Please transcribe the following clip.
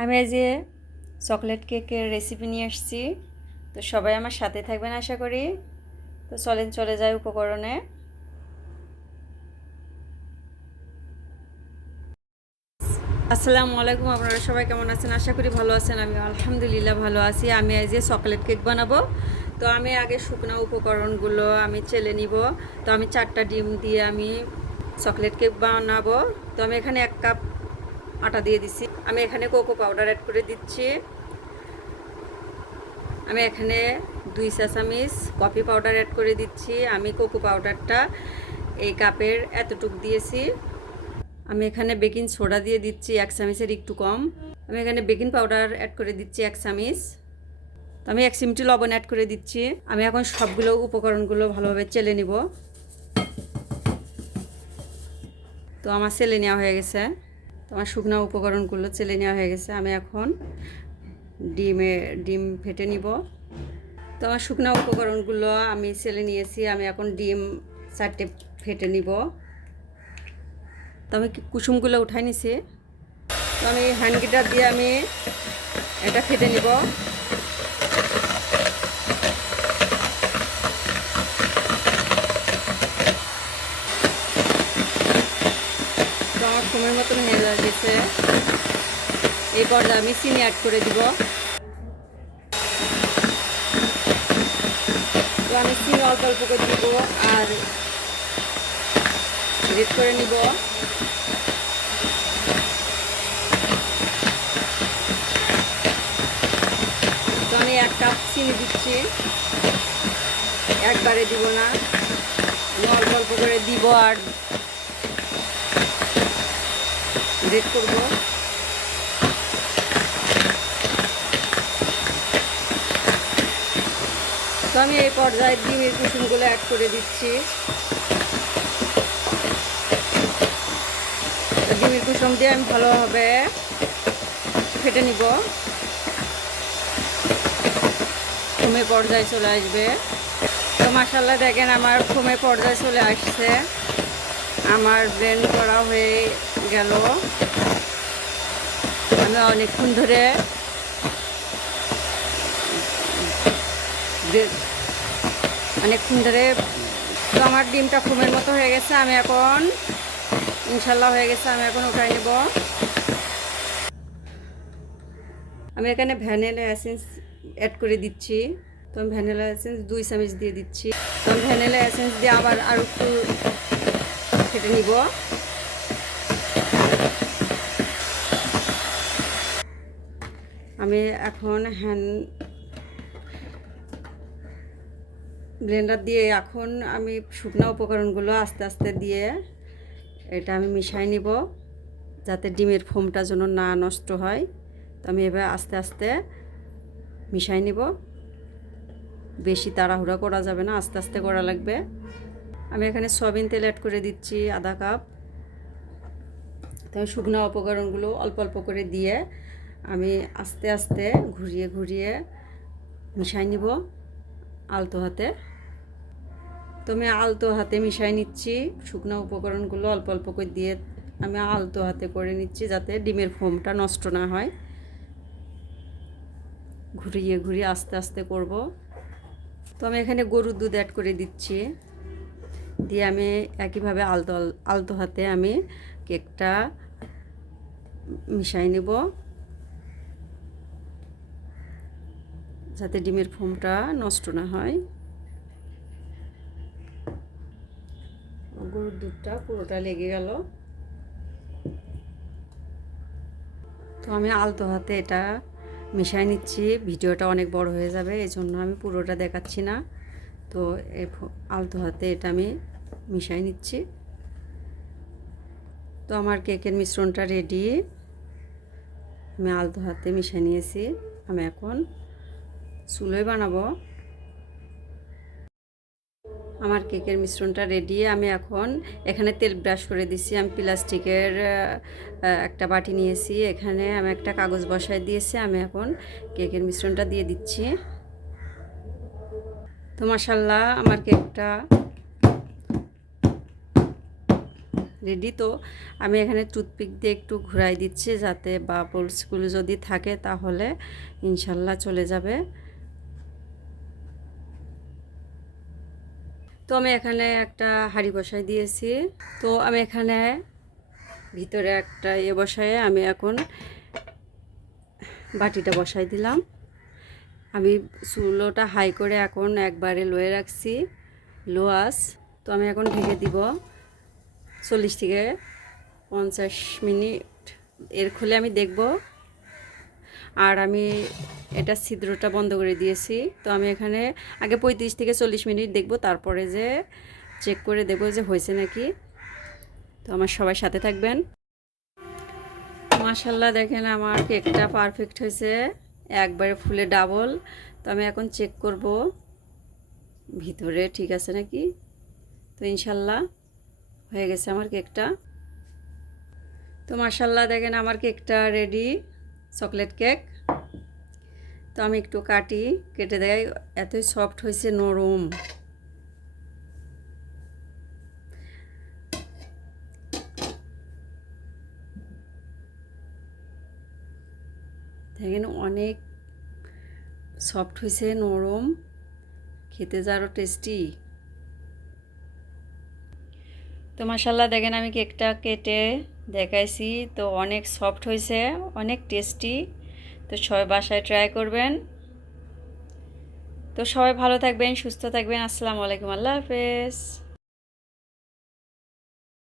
আমি আজ চকলেট কেকের রেসিপি নিয়ে আসছি। তো সবাই আমার সাথে থাকবেন আশা করি। তো চলেন, চলে যায় উপকরণে। আসসালামু আলাইকুম, আপনারা সবাই কেমন আছেন? আশা করি ভালো আছেন আমি আলহামদুলিল্লাহ ভালো আছি। আমি আজ চকলেট কেক বানাবো। তো আমি আগে শুকনো উপকরণগুলো আমি চেলে নিব। তো আমি চারটা ডিম দিয়ে আমি চকলেট কেক বানাবো। তো আমি এখানে এক কাপ আটা দিয়ে দিচ্ছি আমি এখানে কোকো পাউডার অ্যাড করে দিচ্ছি। আমি এখানে দুই চা চামিচ কফি পাউডার অ্যাড করে দিচ্ছি। আমি কোকো পাউডারটা এই কাপের এতটুক দিয়েছি। আমি এখানে বেকিং সোডা দিয়ে দিচ্ছি, এক চামিচের একটু কম। আমি এখানে বেকিং পাউডার অ্যাড করে দিচ্ছি, এক চামিচ। তো আমি এক চিমটি লবণ অ্যাড করে দিচ্ছি। আমি এখন সবগুলো উপকরণগুলো ভালোভাবে চেলে নিব। তো আমার চেলে নেওয়া হয়ে গেছে। তো আমার শুকনো উপকরণগুলো চেলে নেওয়া হয়ে গেছে। আমি এখন ডিমে, ডিম ফেটে নিব। তোমার শুকনো উপকরণগুলো আমি চেলে নিয়েছি। আমি এখন ডিম চারটে ফেটে নিব। তো আমি কুসুমগুলো উঠাই নিছি। তো আমি হ্যান্ড গিটার দিয়ে আমি এটা ফেটে নিব তো আমার সময় মতন হয়ে গেছে। এই পর্যায়ে আমি চিনি অ্যাড করে দিব। তো আমি চিনি অল্প অল্প করে দিব আর রেড করে নিব। তো আমি এক কাপ চিনি দিচ্ছি। একবারে দিব না। অল্প অল্প করে দিব আর রেড করব তো আমি এই পর্যায়ে ডিমের কুসুমগুলো অ্যাড করে দিচ্ছি। ডিমের কুসুম দিয়ে আমি ভালোভাবে ফেটে নিব। খুমে পর্যায়ে চলে আসবে। তো মাসাল্লাহ দেখেন আমার খুমে পর্যায়ে চলে আসছে। আমার ব্লেন্ড করা হয়ে গেল। আমি অনেকক্ষণ ধরে অনেকক্ষণ ধরে তো আমার ডিমটা খুমের মতো হয়ে গেছে, আমি এখন ইনশাল্লাহ হয়ে গেছে, আমি এখন উঠাই নেব। আমি এখানে ভ্যানিলা এসেন্স অ্যাড করে দিচ্ছি। তো আমি ভ্যানিলা এসেন্স দুই চামচ দিয়ে দিচ্ছি। তো ভ্যানিলা এসেন্স দিয়ে আবার আর একটু ফেটে নিব। আমি এখন হ্যান্ড ব্লেন্ডার দিয়ে এখন আমি শুকনো উপকরণগুলো আস্তে আস্তে দিয়ে এটা আমি মিশাই নিব, যাতে ডিমের ফোমটা যেন না নষ্ট হয়। তো আমি এবার আস্তে আস্তে মিশাই নিব। বেশি তাড়াহুড়া করা যাবে না, আস্তে আস্তে করা লাগবে। আমি এখানে সয়াবিন তেল অ্যাড করে দিচ্ছি, আধা কাপ। তো শুকনো উপকরণগুলো অল্প অল্প করে দিয়ে আমি আস্তে আস্তে ঘুরিয়ে ঘুরিয়ে মিশাই নিব আলতো হাতে। তো আমি আলতো হাতে মিশাই নিচ্ছি। শুকনো উপকরণগুলো অল্প অল্প করে দিয়ে আমি আলতো হাতে করে নিচ্ছি যাতে ডিমের ফোমটা নষ্ট না হয়। ঘুরিয়ে ঘুরিয়ে আস্তে আস্তে করব। তো আমি এখানে গরুর দুধ অ্যাড করে দিচ্ছি। দিয়ে আমি একইভাবে আলতো আলতো হাতে আমি কেকটা মিশাই নেব। যাতে ডিমের ফোমটা নষ্ট না হয়। গরুর দুধটা পুরোটা লেগে গেল। তো আমি আলতো হাতে এটা মিশাই নিচ্ছি। ভিডিওটা অনেক বড় হয়ে যাবে এই জন্য আমি পুরোটা দেখাচ্ছি না। তো আলতো হাতে এটা আমি মিশাই নিচ্ছি। তো আমার কেকের মিশ্রণটা রেডি আমি আলতো হাতে মিশিয়ে নিয়েছি। আমি এখন চুলোয় বানাবো। আমার কেকের মিশ্রণটা রেডি আমি এখন এখানে তেল ব্রাশ করে দিচ্ছি আমি প্লাস্টিকের একটা বাটি নিয়েছি। এখানে আমি একটা কাগজ বসায় দিয়েছি। আমি এখন কেকের মিশ্রণটা দিয়ে দিচ্ছি। তো মাসাল্লাহ আমার কেকটা রেডি তো আমি এখানে টুথপিক দিয়ে একটু ঘুরাই দিচ্ছি যাতে বা বাবলসগুলো যদি থাকে তাহলে ইনশাল্লাহ চলে যাবে। তো আমি এখানে একটা হাঁড়ি বসাই দিয়েছি। তো আমি এখানে ভিতরে একটা ইয়ে বসায় আমি এখন বাটিটা বসাই দিলাম। আমি চুলোটা হাই করে এখন একবারে লয়ে রাখছি লো লোয়াস। তো আমি এখন ঢেকে দিব চল্লিশ থেকে পঞ্চাশ মিনিট। এর খুলে আমি দেখব। আর আমি এটা ছিদ্রটা বন্ধ করে দিয়েছি। তো আমি এখানে আগে পঁয়ত্রিশ থেকে চল্লিশ মিনিট দেখব, তারপরে যে চেক করে দেব যে হয়েছে নাকি। তো আমার সবাই সাথে থাকবেন। মাশাল্লাহ দেখেন আমার কেকটা পারফেক্ট হয়েছে। একবারে ফুলে ডাবল। তো আমি এখন চেক করব। ভিতরে ঠিক আছে নাকি? তো ইনশাল্লাহ হয়ে গেছে আমার কেকটা। তো মাশাল্লাহ দেখেন আমার কেকটা রেডি চকলেট কেক। তো আমি একটু কাটি, কেটে দেয় এতই সফট হয়েছে, নরম। দেখেন অনেক সফট হয়েছে, নরম। খেতে যা আরও টেস্টি তো মাসাল্লাহ দেখেন আমি কেকটা কেটে দেখাইছি। তো অনেক সফট হয়েছে, অনেক টেস্টি তো সবাই বাসায় ট্রাই করবেন। তো সবাই ভালো থাকবেন, সুস্থ থাকবেন। আসসালামু আলাইকুম, আল্লাহ হাফেজ।